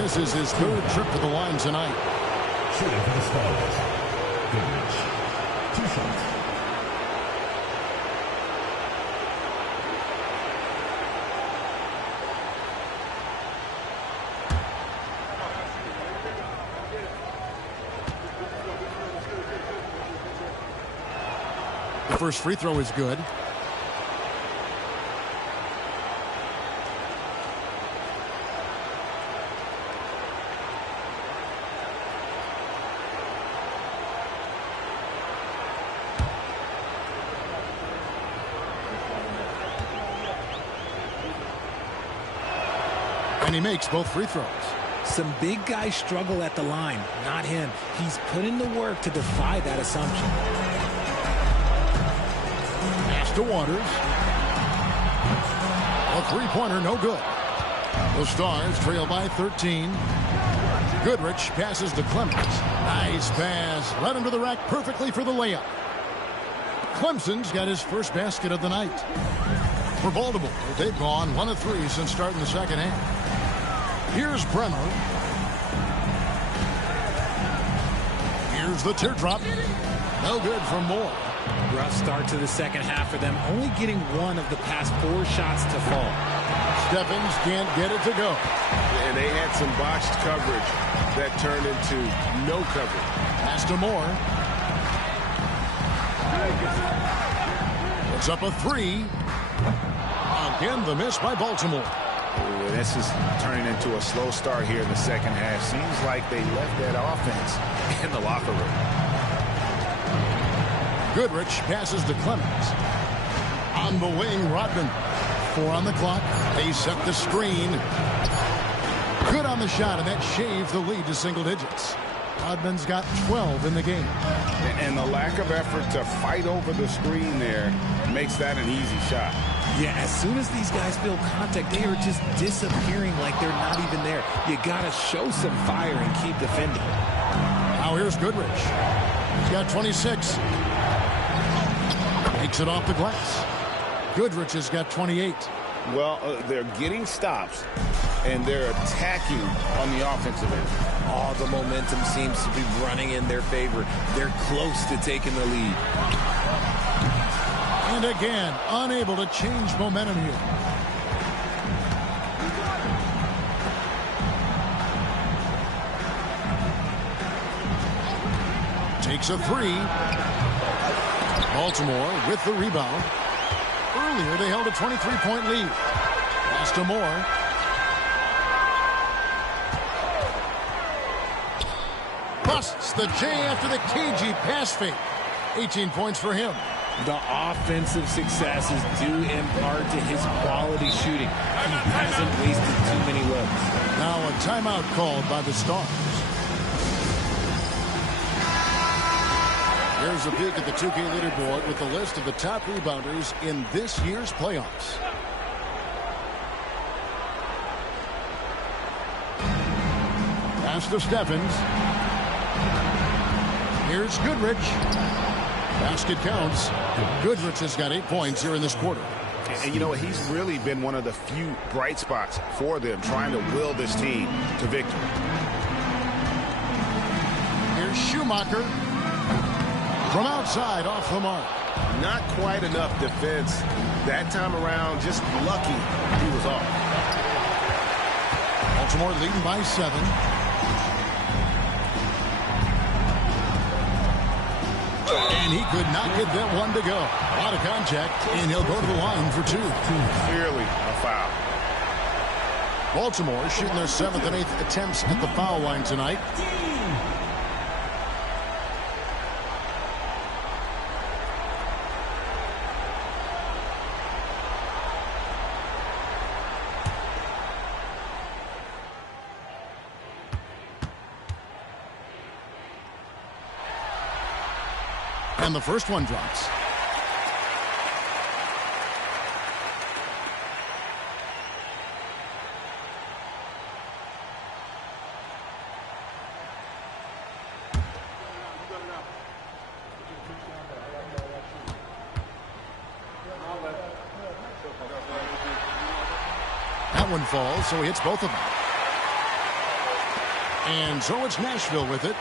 This is his third trip to the line tonight. Shooting for the Stars. Goodrich. 2 shots. The first free throw is good. And he makes both free throws. Some big guys struggle at the line. Not him. He's put in the work to defy that assumption. Pass to Waters. A three-pointer, no good. The Stars trail by 13. Goodrich passes to Clemens. Nice pass. Led him to the rack perfectly for the layup. Clemson's got his first basket of the night. For Baltimore, they've gone 1 of 3 since starting the second half. Here's Bremer. Here's the teardrop. No good from Moore. Rough start to the second half for them, only getting 1 of the past 4 shots to fall. Stephens can't get it to go. And they had some botched coverage that turned into no coverage. Pass to Moore. Puts up a 3. Again, the miss by Baltimore. Ooh, this is turning into a slow start here in the second half. Seems like they left that offense in the locker room. Goodrich passes to Clemens. On the wing, Rodman. 4 on the clock. They set the screen. Good on the shot, and that shaves the lead to single digits. Rodman's got 12 in the game. And the lack of effort to fight over the screen there makes that an easy shot. Yeah, as soon as these guys feel contact, they are just disappearing like they're not even there. You got to show some fire and keep defending. Now here's Goodrich. He's got 26. Makes it off the glass. Goodrich has got 28. Well, they're getting stops, and they're attacking on the offensive end. All the momentum seems to be running in their favor. They're close to taking the lead. And again, unable to change momentum here. Takes a 3. Baltimore with the rebound. Earlier, they held a 23-point lead. Pass to Moore. Busts the J after the cagey pass fake. 18 points for him. The offensive successes due in part to his quality shooting. He hasn't wasted too many looks. Now a timeout called by the Stars. Here's a peek at the 2K leaderboard with the list of the top rebounders in this year's playoffs. Pass to Stephens. Here's Goodrich. Basket counts. Goodrich has got 8 points here in this quarter. And you know, he's really been one of the few bright spots for them, trying to will this team to victory. Here's Schumacher. From outside, off the mark. Not quite enough defense that time around. Just lucky he was off. Baltimore leading by 7. And he could not get that one to go. A lot of contact, and he'll go to the line for 2. Clearly a foul. Baltimore shooting their 7th and 8th attempts at the foul line tonight. And the first one drops. That one falls, so he hits both of them. And so it's Nashville with it.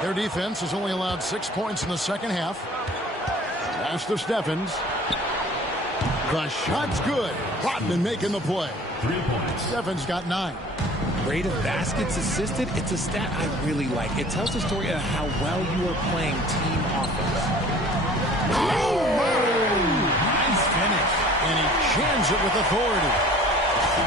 Their defense has only allowed 6 points in the second half. Pass to Steffens. The shot's good. Rodman making the play. 3 points. Steffens got 9. Rate of baskets assisted, it's a stat I really like. It tells the story of how well you are playing team offense. Oh, nice finish. And he jams it with authority.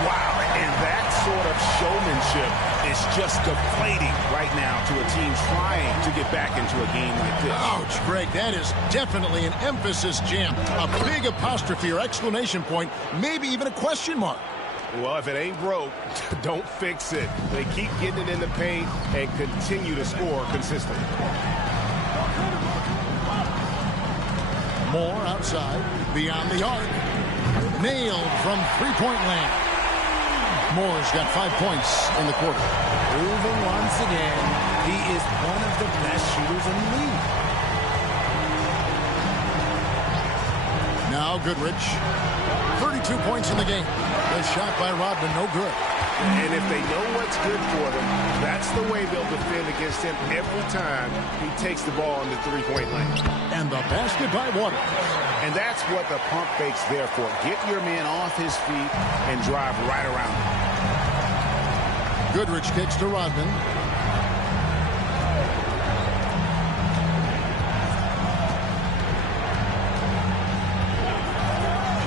Wow, and that sort of showmanship is just deflating right now to a team trying to get back into a game like this. Ouch, Greg, that is definitely an emphasis jam. A big apostrophe or exclamation point, maybe even a question mark. Well, if it ain't broke, don't fix it. They keep getting it in the paint and continue to score consistently. Moore outside, beyond the arc. Nailed from three-point land. Moore's got 5 points in the quarter. Proving once again, he is one of the best shooters in the league. Now Goodrich, 32 points in the game. The shot by Rodman, no good. And if they know what's good for them, that's the way they'll defend against him every time he takes the ball in the three-point lane. And the basket by Waters. And that's what the pump fake's there for. Get your man off his feet and drive right around him. Goodrich kicks to Rodman.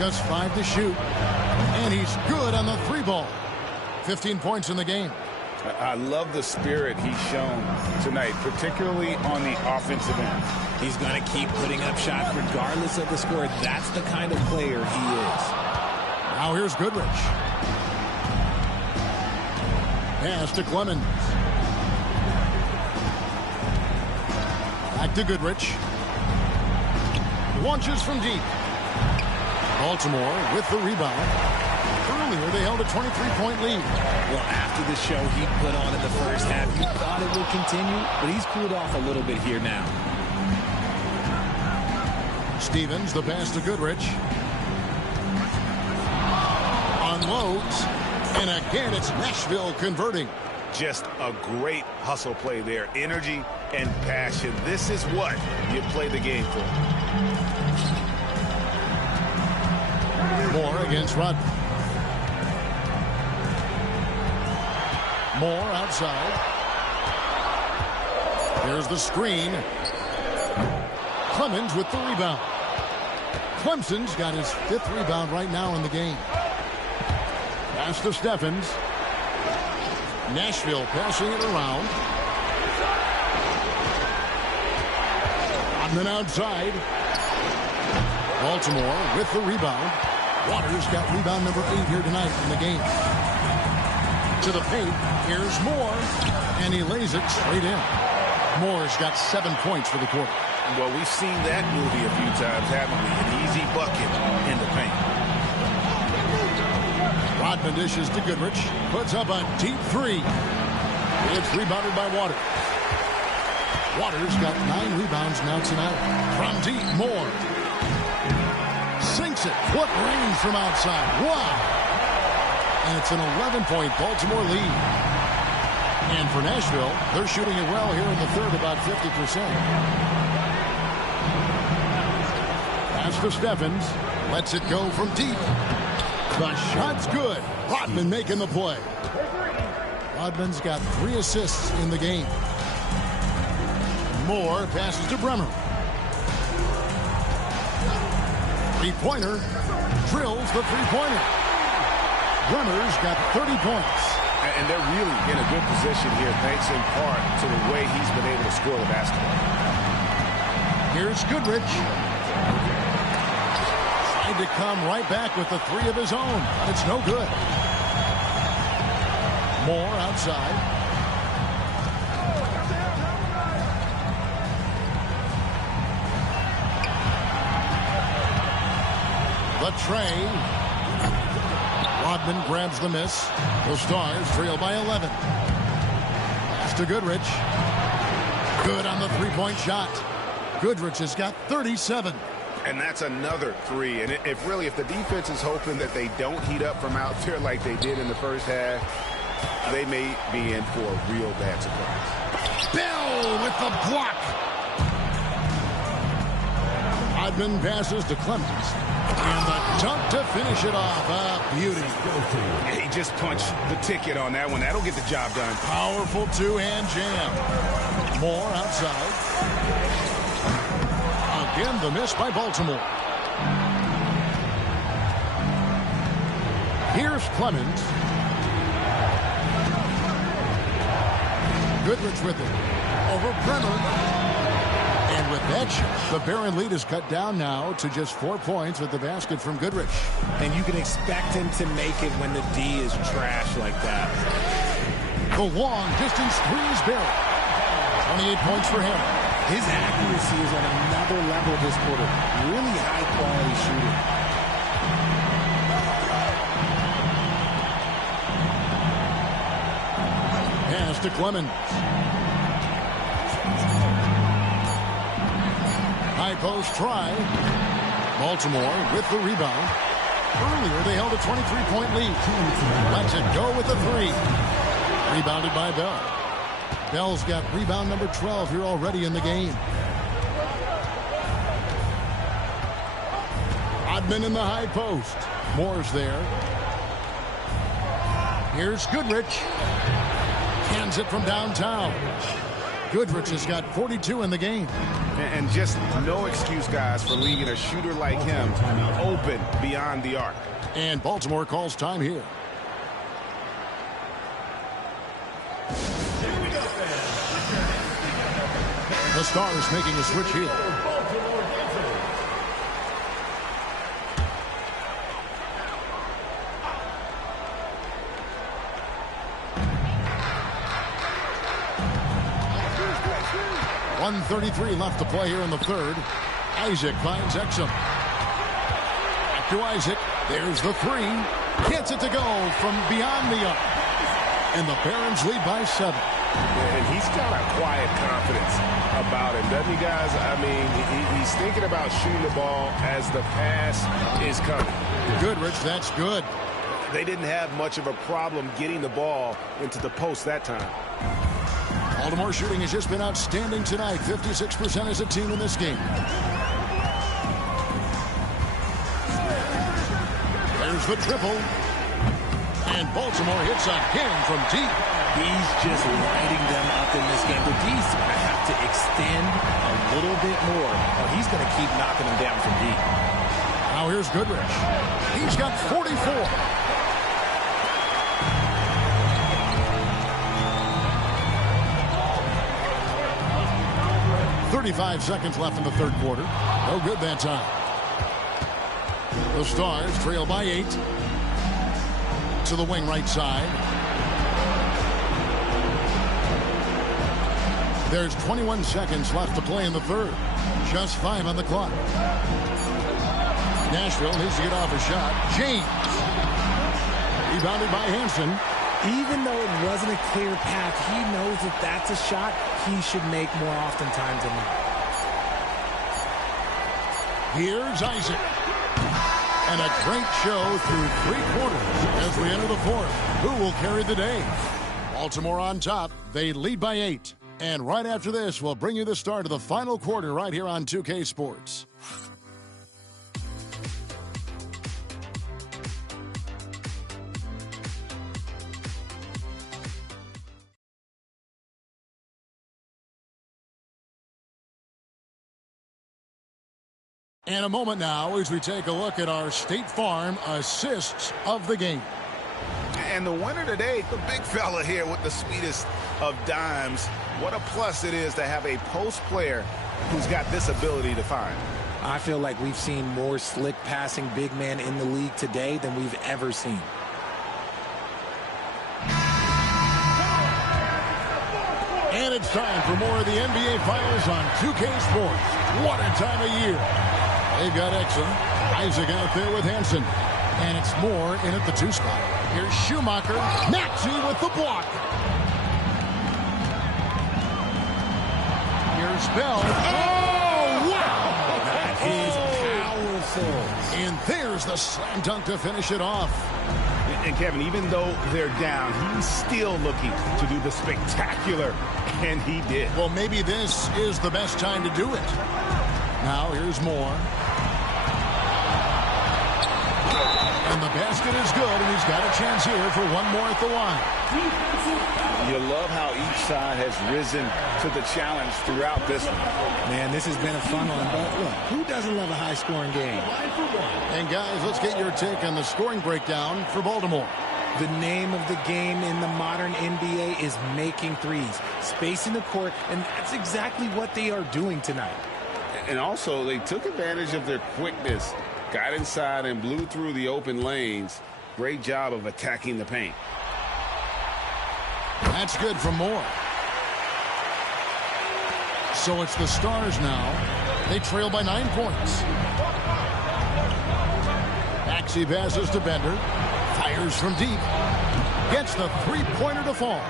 Just 5 to shoot. And he's good on the 3-ball. 15 points in the game. I love the spirit he's shown tonight, particularly on the offensive end. He's going to keep putting up shots regardless of the score. That's the kind of player he is. Now here's Goodrich. Pass to Clemens. Back to Goodrich. Launches from deep. Baltimore with the rebound. Earlier, they held a 23-point lead. Well, after the show he put on in the first half, you thought it would continue, but he's cooled off a little bit here now. Stevens, the pass to Goodrich. Unloads. And again, it's Nashville converting. Just a great hustle play there. Energy and passion. This is what you play the game for. Moore against Rodman. Moore outside. Here's the screen. Clemens with the rebound. Clemson's got his 5th rebound right now in the game. Pass to Steffens. Nashville passing it around. Rodman outside. Baltimore with the rebound. Waters got rebound number 8 here tonight in the game. To the paint. Here's Moore. And he lays it straight in. Moore's got 7 points for the quarter. Well, we've seen that movie a few times, haven't we? An easy bucket in the paint. Rodman dishes to Goodrich. Puts up a deep 3. It's rebounded by Waters. Waters got 9 rebounds now tonight. From deep, Moore. Sinks it. What range from outside. Wow. And it's an 11-point Baltimore lead. And for Nashville, they're shooting it well here in the third, about 50%. Pass to Steffens. Lets it go from deep. The shot's good. Rodman making the play. Rodman's got 3 assists in the game. Moore passes to Bremer. Three-pointer. Drills the three-pointer. Bremer's got 30 points. And they're really in a good position here, thanks in part to the way he's been able to score the basketball. Here's Goodrich. Tried to come right back with the 3 of his own. It's no good. Moore outside. The tray. Rodman grabs the miss. The Stars trail by 11. Pass to Goodrich. Good on the three-point shot. Goodrich has got 37. And that's another 3. And if the defense is hoping that they don't heat up from out there like they did in the first half, they may be in for a real bad surprise. Bell with the block. Odman passes to Clemens. And the dunk to finish it off. A beauty. He just punched the ticket on that one. That'll get the job done. Powerful two-hand jam. Moore outside. Again, the miss by Baltimore. Here's Clemens. Goodrich with it. Over Bremer. And with that shot, the Barron lead is cut down now to just 4 points with the basket from Goodrich. And you can expect him to make it when the D is trash like that. The long distance three is Barron. 28 points for him. His accuracy is on another level this quarter. Really high quality shooting. Pass to Clemens. High post try. Baltimore with the rebound. Earlier, they held a 23-point lead. Lets it go with the three. Rebounded by Bell. Bell's got rebound number 12 here already in the game. Odman in the high post. Moore's there. Here's Goodrich. Hands it from downtown. Goodrich has got 42 in the game. And just no excuse, guys, for leaving a shooter like him open beyond the arc. And Baltimore calls time here. The Stars making a switch here. .133 left to play here in the third. Isaac finds Exum. Back to Isaac. There's the three. Gets it to go from beyond the arc. And the Barons lead by 7. And he's got a quiet confidence about him, doesn't he, guys? I mean, he's thinking about shooting the ball as the pass is coming. Goodrich, that's good. They didn't have much of a problem getting the ball into the post that time. Baltimore shooting has just been outstanding tonight. 56% as a team in this game. There's the triple. And Baltimore hits again from deep. He's just lighting them up in this game. The D's going to have to extend a little bit more, or he's going to keep knocking them down from deep. Now here's Goodrich. He's got 44. 35 seconds left in the third quarter. No good that time. The Stars trail by 8. To the wing right side. There's 21 seconds left to play in the third. Just 5 on the clock. Nashville needs to get off a shot. James. Rebounded by Hansen. Even though it wasn't a clear path, he knows that that's a shot he should make more oftentimes than not. Here's Isaac. And a great show through 3 quarters as we enter the fourth. Who will carry the day? Baltimore on top. They lead by 8. And right after this, we'll bring you the start of the final quarter right here on 2K Sports. And a moment now as we take a look at our State Farm assists of the game. And the winner today, the big fella here with the sweetest of dimes. What a plus it is to have a post player who's got this ability to find. I feel like we've seen more slick passing big man in the league today than we've ever seen. And it's time for more of the NBA Finals on 2K Sports. What a time of year. They've got Exum. Isaac out there with Hansen. And it's Moore in at the 2 spot. Here's Schumacher. Maxey with the block. Here's Bell. Oh, wow! That is powerful. And there's the slam dunk to finish it off. And Kevin, even though they're down, he's still looking to do the spectacular, and he did. Well, maybe this is the best time to do it. Now here's Moore. And the basket is good, and he's got a chance here for one more at the line. You love how each side has risen to the challenge throughout this one. Man, this has been a fun one, but look, who doesn't love a high-scoring game? And guys, let's get your take on the scoring breakdown for Baltimore. The name of the game in the modern NBA is making threes, spacing the court, and that's exactly what they are doing tonight. And also, they took advantage of their quickness, got inside and blew through the open lanes. Great job of attacking the paint. That's good for Moore. So it's the Stars now. They trail by 9 points. Maxey passes to Bender. Fires from deep. Gets the three-pointer to fall.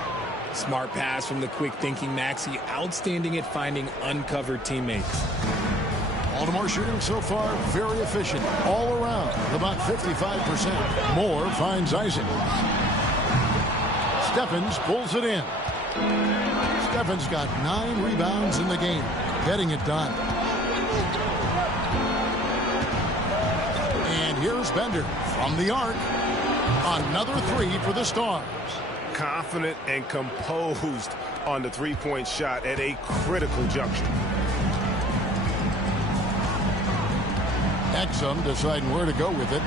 Smart pass from the quick-thinking Maxey. Outstanding at finding uncovered teammates. Baltimore shooting so far very efficient all around, about 55%. Moore finds Isaac. Steffens pulls it in. Steffens got 9 rebounds in the game, getting it done. And here's Bender from the arc. Another three for the Stars. Confident and composed on the three-point shot at a critical juncture. Exum deciding where to go with it.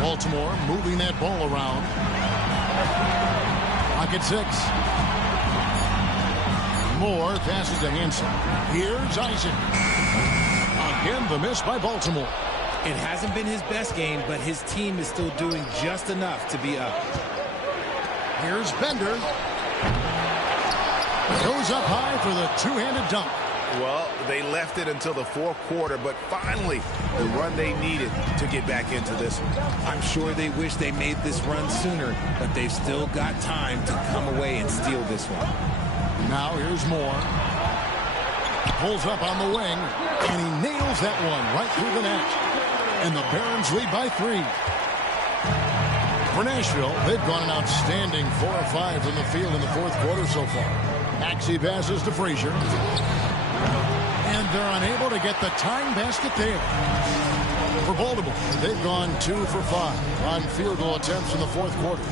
Baltimore moving that ball around. Pocket 6. Moore passes to Hanson. Here's Isaac. Again, the miss by Baltimore. It hasn't been his best game, but his team is still doing just enough to be up. Here's Bender. Goes up high for the two-handed dunk. Well, they left it until the fourth quarter, but finally the run they needed to get back into this one. I'm sure they wish they made this run sooner, but they've still got time to come away and steal this one. Now here's Moore. Pulls up on the wing, and he nails that one right through the net. And the Barons lead by 3. For Nashville, they've gone an outstanding 4 of 5 from the field in the fourth quarter so far. Maxey passes to Frazier. And they're unable to get the tying basket there. For Baltimore, they've gone 2 for 5 on field goal attempts in the fourth quarter.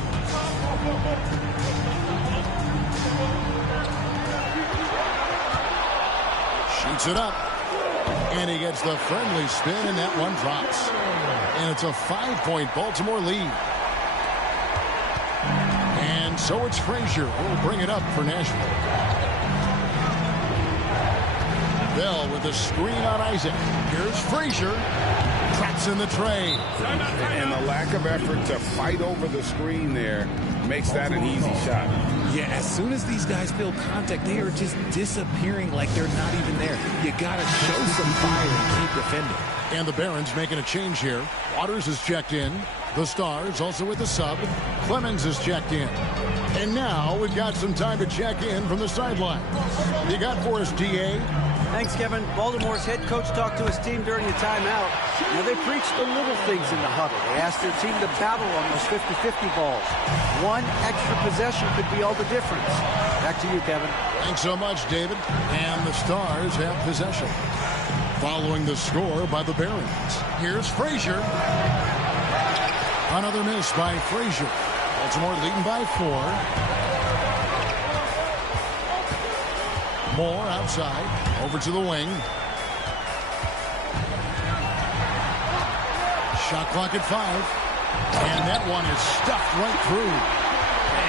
Shoots it up. And he gets the friendly spin, and that one drops. And it's a 5-point Baltimore lead. And so it's Frazier who will bring it up for Nashville. Bell with a screen on Isaac. Here's Frazier. Traps in the tray. And the lack of effort to fight over the screen there makes that an easy shot. Yeah, as soon as these guys feel contact, they are just disappearing like they're not even there. You got to show some fire and keep defending. And the Barons making a change here. Waters is checked in. The Stars also with the sub. Clemens is checked in. And now we've got some time to check in from the sidelines. You got for us, DA? Thanks, Kevin. Baltimore's head coach talked to his team during the timeout. Now, they preached the little things in the huddle. They asked their team to battle on those 50-50 balls. One extra possession could be all the difference. Back to you, Kevin. Thanks so much, David. And the Stars have possession. Following the score by the Barons. Here's Frazier. Another miss by Frazier. Baltimore leading by 4. Moore outside. Over to the wing. Shot clock at 5. And that one is stuffed right through.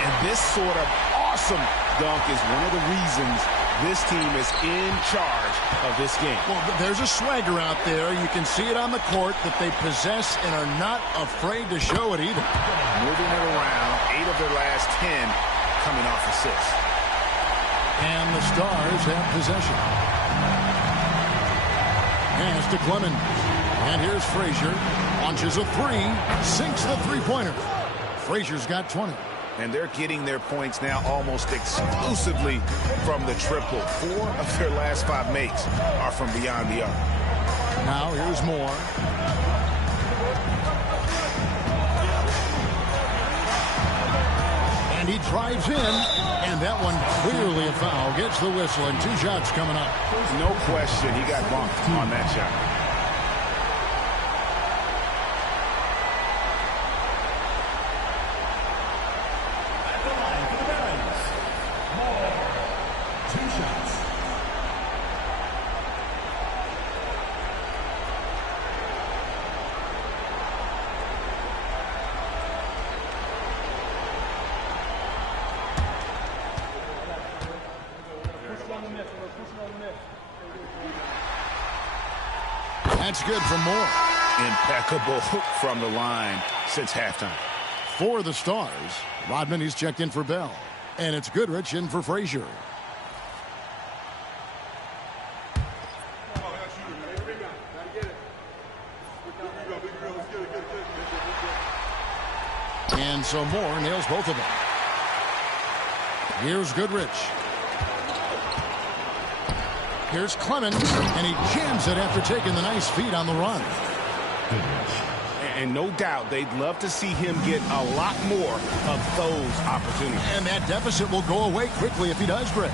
And this sort of awesome dunk is one of the reasons this team is in charge of this game. Well, there's a swagger out there. You can see it on the court that they possess and are not afraid to show it either. Moving it around, 8 of their last 10 coming off assists. And the Stars have possession. Pass to Clemens. And here's Frazier. Launches a 3. Sinks the three-pointer. Frazier's got 20. And they're getting their points now almost exclusively from the triple. 4 of their last 5 makes are from beyond the arc. Now here's Moore. And he drives in, and that one clearly a foul. Gets the whistle, and 2 shots coming up. No question, he got bumped on that shot. That's good for Moore. Impeccable from the line since halftime. For the Stars, Rodman, he's checked in for Bell. And it's Goodrich in for Frazier. And so Moore nails both of them. Here's Goodrich. Here's Clemens, and he jams it after taking the nice feed on the run. And no doubt they'd love to see him get a lot more of those opportunities. And that deficit will go away quickly if he does, Greg.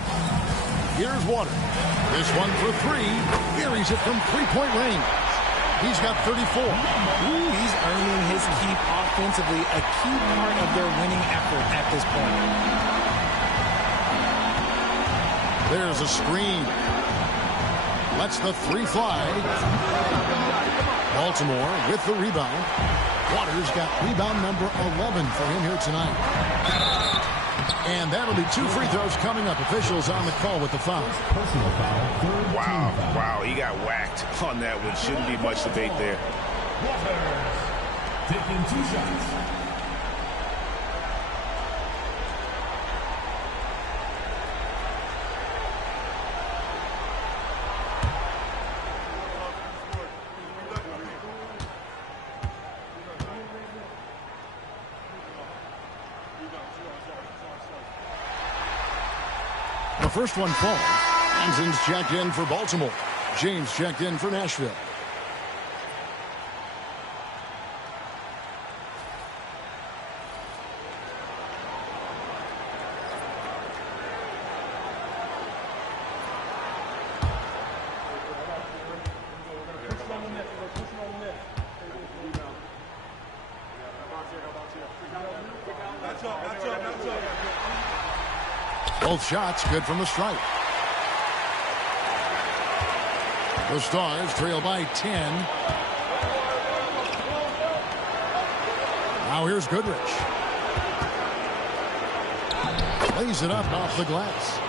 Here's Waters. This one for 3. Buries it from 3-point range. He's got 34. Ooh, he's earning his keep offensively, a key part of their winning effort at this point. There's a screen. Lets the 3 fly. Baltimore with the rebound. Waters got rebound number 11 for him here tonight. And that'll be 2 free throws coming up. Officials on the call with the foul. Personal foul. Wow, he got whacked on that one. Shouldn't be much debate there. Waters taking 2 shots. The first one falls. Hansen's checked in for Baltimore. James checked in for Nashville. Both shots good from the stripe. The Stars trail by 10. Now here's Goodrich. Lays it up off the glass.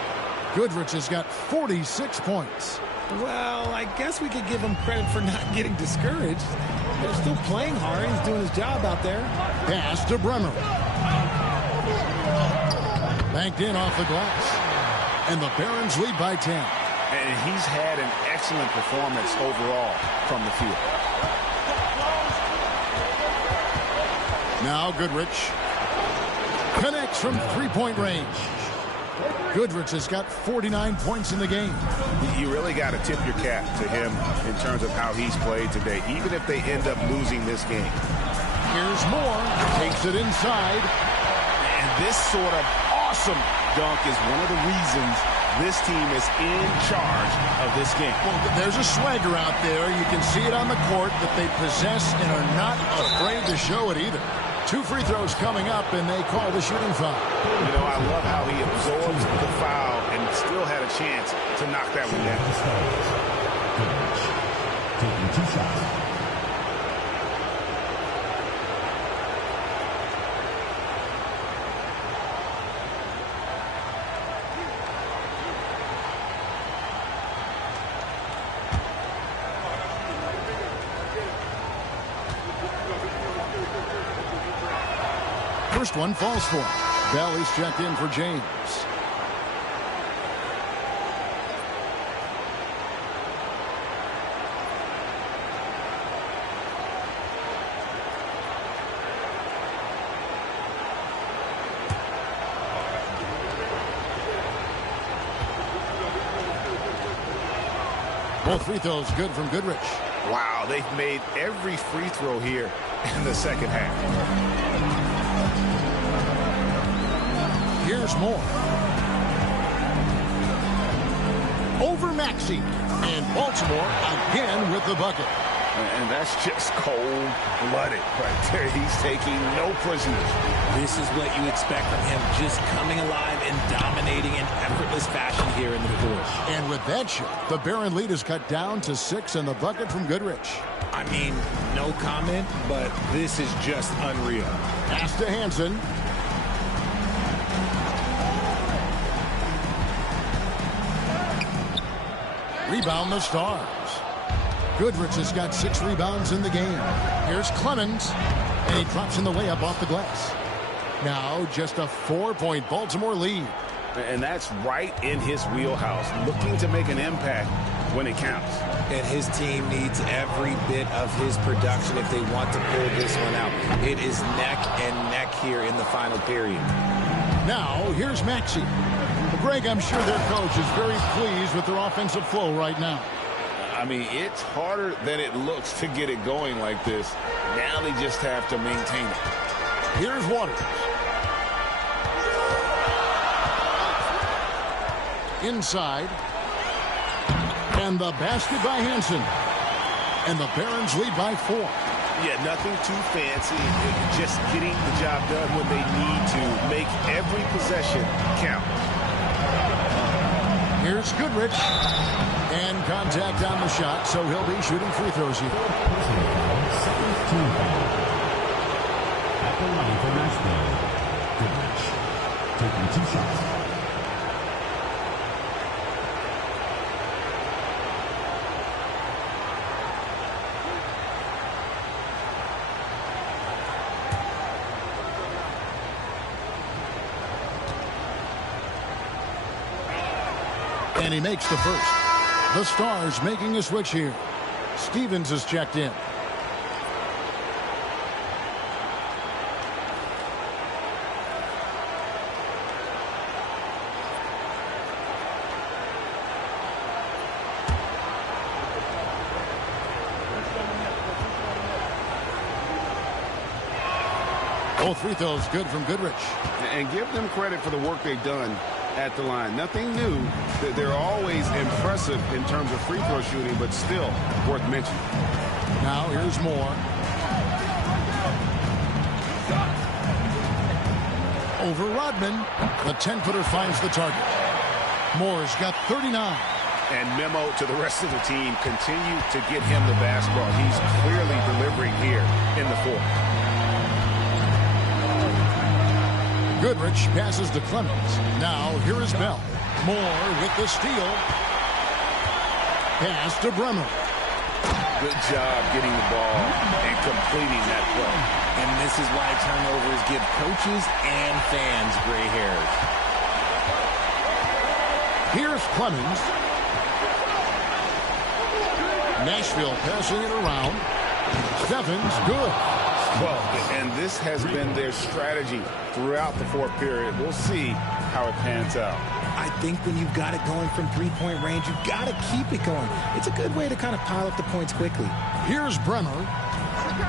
Goodrich has got 46 points. Well, I guess we could give him credit for not getting discouraged. They're still playing hard. He's doing his job out there. Pass to Bremer. Banked in off the glass. And the Barons lead by 10. And he's had an excellent performance overall from the field. Now Goodrich connects from three-point range. Goodrich has got 49 points in the game. You really got to tip your cap to him in terms of how he's played today, even if they end up losing this game. Here's Moore. Takes it inside. And this sort of awesome dunk is one of the reasons this team is in charge of this game. Well, there's a swagger out there. You can see it on the court that they possess and are not afraid to show it either. 2 free throws coming up, and they call the shooting foul. You know, I love how he absorbs the foul and still had a chance to knock that one down. Taking 2 shots. First one falls for him. Bell is checked in for James. Both free throws good from Goodrich. Wow, they've made every free throw here in the second half. Here's Moore. Over Maxey. And Baltimore again with the bucket. And that's just cold-blooded right there. He's taking no prisoners. This is what you expect from him, just coming alive and dominating in effortless fashion here in the fourth. And with that shot, the Barron lead is cut down to 6 and the bucket from Goodrich. I mean, no comment, but this is just unreal. Pass to Hansen. Rebound the Stars. Goodrich has got 6 rebounds in the game. Here's Clemens, and he drops in the layup off the glass. Now just a 4-point Baltimore lead. And that's right in his wheelhouse, looking to make an impact when it counts. And his team needs every bit of his production if they want to pull this one out. It is neck and neck here in the final period. Now here's Maxey. Greg, I'm sure their coach is very pleased with their offensive flow right now. I mean, it's harder than it looks to get it going like this. Now they just have to maintain it. Here's Waters. Inside. And the basket by Hansen. And the Barons lead by 4. Yeah, nothing too fancy. Just getting the job done when they need to. Make every possession count. Here's Goodrich. And contact on the shot, so he'll be shooting free throws here. Second team foul. At the line for Nashville, Goodrich taking 2 shots. And he makes the first. The Stars making a switch here. Stevens is checked in. Both free throws good from Goodrich. And give them credit for the work they've done at the line. Nothing new. They're always impressive in terms of free throw shooting, but still worth mentioning. Now here's Moore. Over Rodman. The 10-footer finds the target. Moore's got 39. And memo to the rest of the team, continue to get him the basketball. He's clearly delivering here in the fourth. Goodrich passes to Clemens. Now here is Bell. Moore with the steal. Pass to Bremer. Good job getting the ball and completing that play. And this is why turnovers give coaches and fans gray hairs. Here's Clemens. Nashville passing it around. Stevens, good. Well, and this has been their strategy throughout the fourth period. We'll see how it pans out. I think when you've got it going from three-point range, you've got to keep it going. It's a good way to kind of pile up the points quickly. Here's Bremer.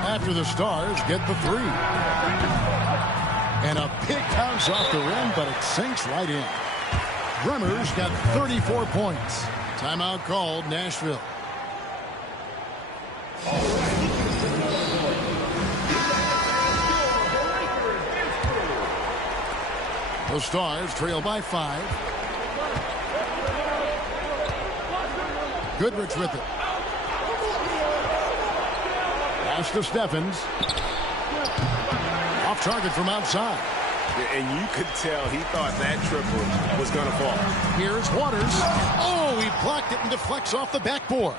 After the Stars get the 3. And a big bounce off the rim, but it sinks right in. Bremer's got 34 points. Timeout called, Nashville. The Stars trail by 5. Goodrich with it. Pass to Stevens. Off target from outside. And you could tell he thought that triple was going to fall. Here's Waters. Oh, he blocked it and deflects off the backboard.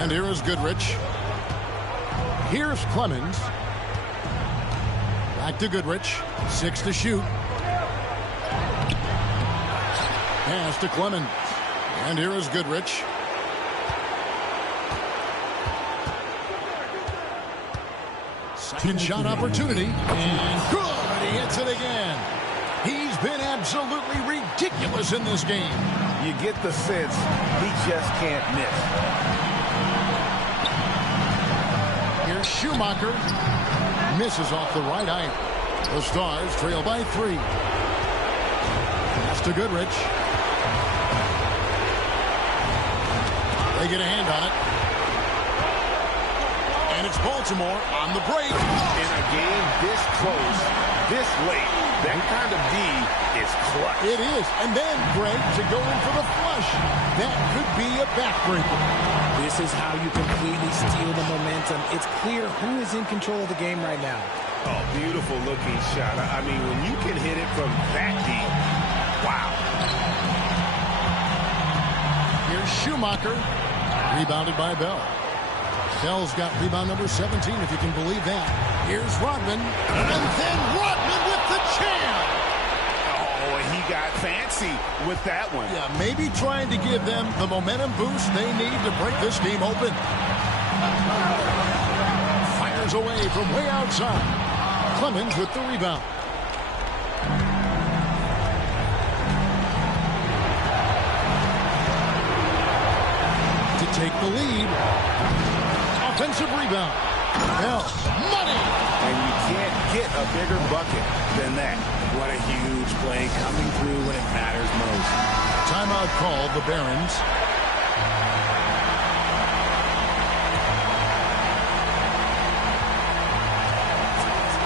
And here is Goodrich. Here's Clemens. Back to Goodrich. 6 to shoot. Pass to Clemens. And here is Goodrich. Second shot opportunity. And good. He hits it again. He's been absolutely ridiculous in this game. You get the sense he just can't miss. Here's Schumacher. misses off the right iron. The Stars trail by 3. Pass to Goodrich. They get a hand on it. And it's Baltimore on the break. In a game this close, this late, that kind of D is clutch. It is. And then, Greg, to go in for the flush. That could be a backbreaker. This is how you completely steal the momentum. It's clear who is in control of the game right now. Oh, beautiful looking shot. I mean, when you can hit it from that deep, wow. Here's Schumacher. Rebounded by Bell. Bell's got rebound number 17, if you can believe that. Here's Rodman. And then Rodman with the jam. Oh, he got fancy with that one. Yeah, maybe trying to give them the momentum boost they need to break this game open. Fires away from way outside. Clemens with the rebound. To take the lead. Offensive rebound. Bell. Money. And you can't get a bigger bucket than that. What a huge play coming through when it matters most. Timeout called the Barons.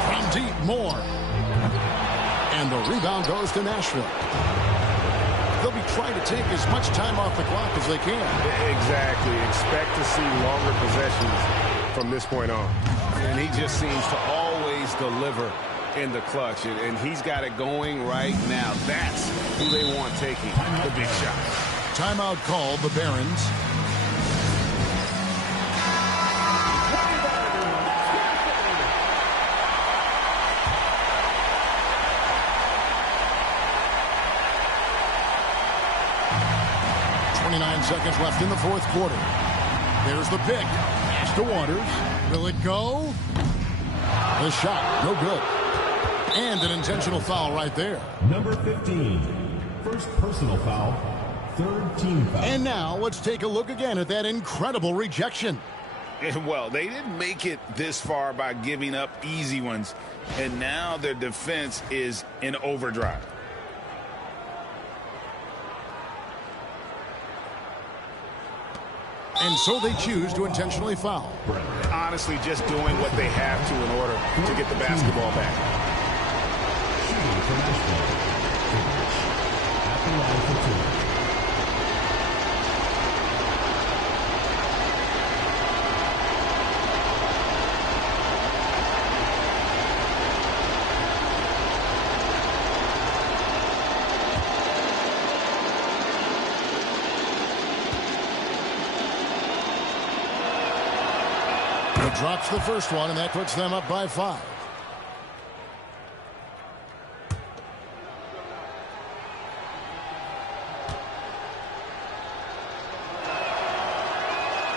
From deep, Moore. And the rebound goes to Nashville. They'll be trying to take as much time off the clock as they can. Exactly. Expect to see longer possessions from this point on. And he just seems to always deliver in the clutch. And he's got it going right now. That's who they want taking the big shot. Timeout called the Barons. Seconds left in the fourth quarter. There's the pick. Pass to Waters. Will it go? The shot, no good. And an intentional foul right there. Number 15. First personal foul. Third team foul. And now let's take a look again at that incredible rejection. And well, they didn't make it this far by giving up easy ones. And now their defense is in overdrive. And so they choose to intentionally foul. Honestly, just doing what they have to in order to get the basketball back. Shooting for Nashville. At the line for 2. Drops the first one, and that puts them up by 5.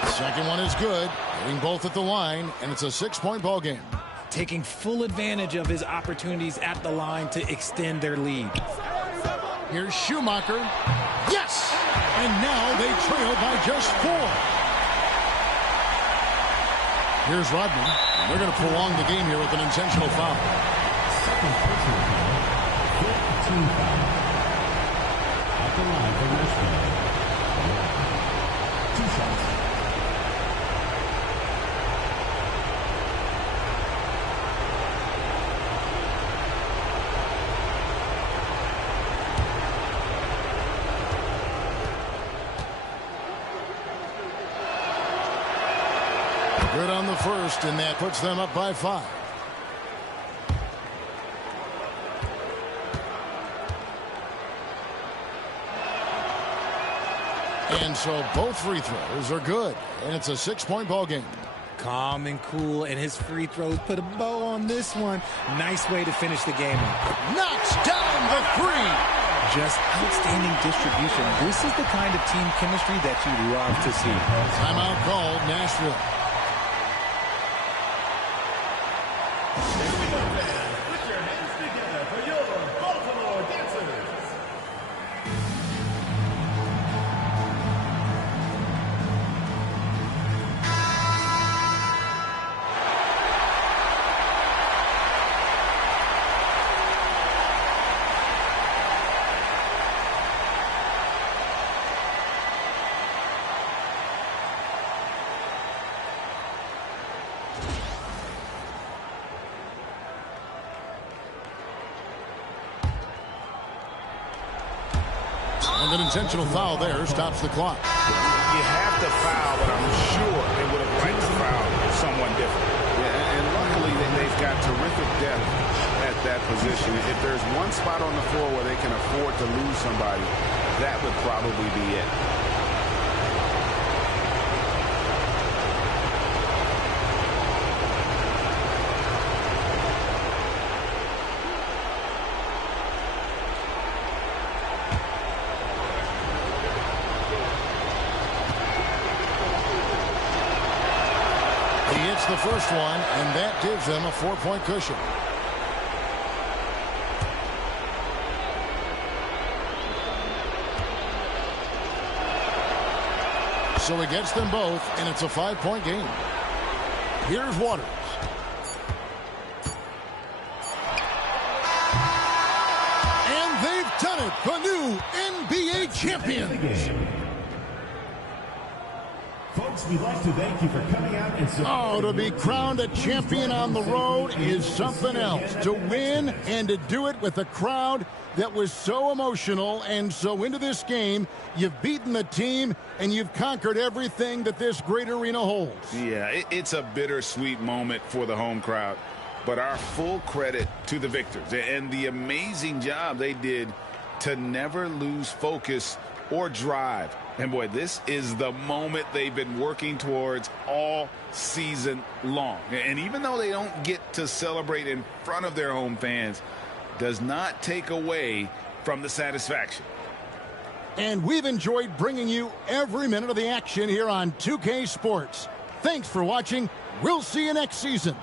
Second one is good. Hitting both at the line, and it's a 6-point ball game. Taking full advantage of his opportunities at the line to extend their lead. Here's Schumacher. Yes! And now they trail by just 4. Here's Rodman. And they're going to prolong the game here with an intentional foul. Second personal foul. Fifth team foul. At the line for Nashville. 2 shots. Good on the first, and that puts them up by 5. And so both free throws are good, and it's a 6-point ball game. Calm and cool, and his free throws put a bow on this one. Nice way to finish the game up. Knocks down the 3. Just outstanding distribution. This is the kind of team chemistry that you love to see. Timeout called, Nashville. Put your hands together for your Baltimore dancers. And an intentional foul there stops the clock. You have to foul, but I'm sure they would have liked to foul someone different. Yeah, and luckily they've got terrific depth at that position. If there's one spot on the floor where they can afford to lose somebody, that would probably be it. He hits the first one, and that gives them a 4-point cushion. So he gets them both, and it's a 5-point game. Here's Waters. And they've done it. The new NBA champions. Folks, we'd like to thank you for coming out and Oh, to be crowned a champion on the road is something else. To win and to do it with a crowd that was so emotional and so into this game. You've beaten the team and you've conquered everything that this great arena holds. Yeah, it's a bittersweet moment for the home crowd. But our full credit to the victors and the amazing job they did to never lose focus or drive. And boy, this is the moment they've been working towards all season long. And even though they don't get to celebrate in front of their home fans, does not take away from the satisfaction. And we've enjoyed bringing you every minute of the action here on 2K Sports. Thanks for watching. We'll see you next season.